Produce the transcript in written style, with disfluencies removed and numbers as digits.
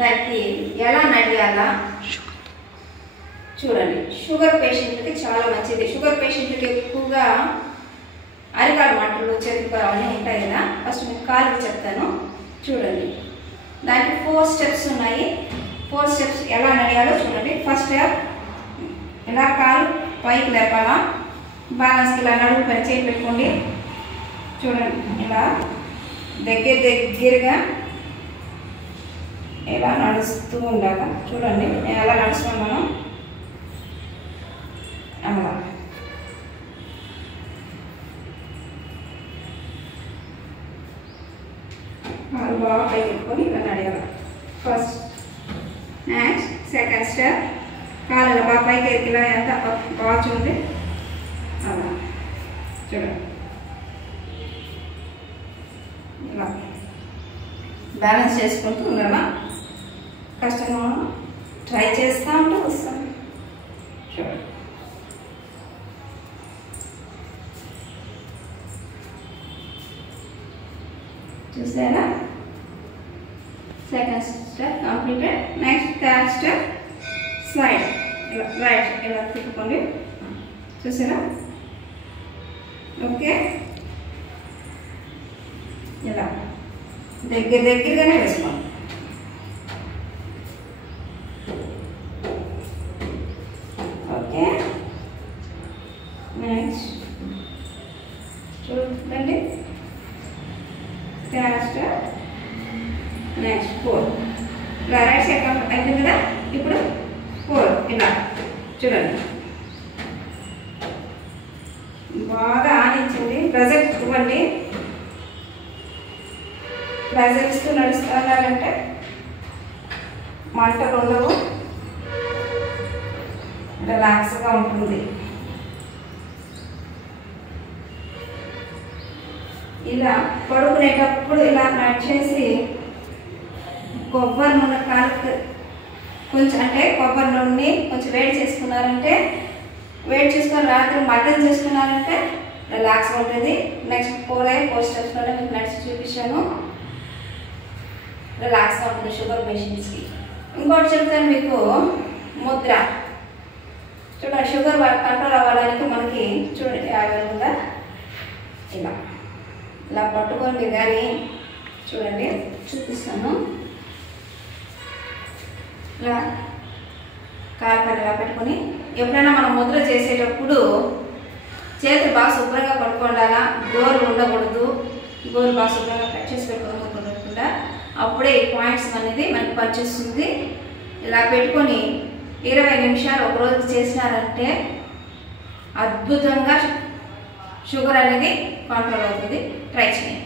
దానికి ఎలా నడియాలా చూడండి. షుగర్ పేషెంట్కి చాలా మంచిది. షుగర్ పేషెంట్కి ఎక్కువగా అరికాలు మంటలు చేతులు అవన్నీ ఉంటాయి కదా. ఫస్ట్ మీకు కాలుకి చెప్తాను చూడండి. దానికి 4 స్టెప్స్ ఉన్నాయి. 4 స్టెప్స్ ఎలా నడియాలో చూడండి. ఫస్ట్ స్టెప్ ఇలా కాలు పైకి లేపాలా, బ్యాలెన్స్కి ఇలా నడుము పని చేయి పెట్టుకోండి. చూడండి ఇలా దగ్గరగా ఇలా నడుస్తూ ఉండాలి. చూడండి నేను ఎలా నడుస్తున్నాను అలా. కాలు బాగా పైకి పెట్టుకొని ఇలా నడవాలి ఫస్ట్. నెక్స్ట్ సెకండ్ స్టెప్ కాలు ఇలా బాగా పైకి ఇలా ఎంత బాగా చూడండి అలా. చూడండి ఇలా బ్యాలెన్స్ చేసుకుంటూ ఉండాలా. కష్టంగా ట్రై చేస్తూ ఉంటూ వస్తాను. చూడండి చూసారా. Second step completed. Next third step slide ఇలా రైట్ ఇలా తిప్పుకోండి. చూసారా. ఓకే ఇలా దగ్గరగానే వేసుకోండి. ఓకే నెక్స్ట్ చూడండి. నెక్స్ట్ 4 ఇలా రైట్ సైడ్ అయిపోయింది కదా. ఇప్పుడు 4 ఇలా చూడండి బాగా ఆనించండి. ప్రెజర్ ఇవ్వండి. ప్రెజర్ ఇస్తూ నడుస్తున్నారంటే మంటలు ఉండవు, రిలాక్స్గా ఉంటుంది. ఇలా పడుకునేటప్పుడు ఇలా నడిచేసి కొబ్బరి నూనె కాలుకి కొంచెం అంటే కొబ్బరి నూనెని కొంచెం వేడి చేసుకున్నారంటే, వేడి చేసుకొని రాత్రి మటన్ చేసుకున్నారంటే రిలాక్స్గా ఉంటుంది. నెక్స్ట్ 4 స్టెప్స్లోనే మీకు నడిచి చూపించాను. రిలాక్స్గా ఉంటుంది షుగర్ పేషెంట్స్కి. ఇంకోటి చెప్తాను మీకు ముద్ర. చూడండి షుగర్ కంట్రోల్ అవ్వడానికి మనకి చూడండి ఆగలుగా ఇలా ఇలా పట్టుకొని మీరు కానీ చూడండి చూపిస్తాను. ఇలా కాలు పైన ఇలా పెట్టుకొని ఎప్పుడైనా మనం ముద్ర చేసేటప్పుడు చేతులు బాగా శుభ్రంగా పట్టుకోండాలా. గోరు ఉండకూడదు. గోరు బాగా శుభ్రంగా కట్ చేసి పెట్టుకోకుండా అప్పుడే ఈ పాయింట్స్ అనేది మనకి పనిచేస్తుంది. ఇలా పెట్టుకొని 20 నిమిషాలు ఒక రోజు చేసినారంటే అద్భుతంగా షుగర్ అనేది కంట్రోల్ అవుతుంది. ట్రై చేయండి.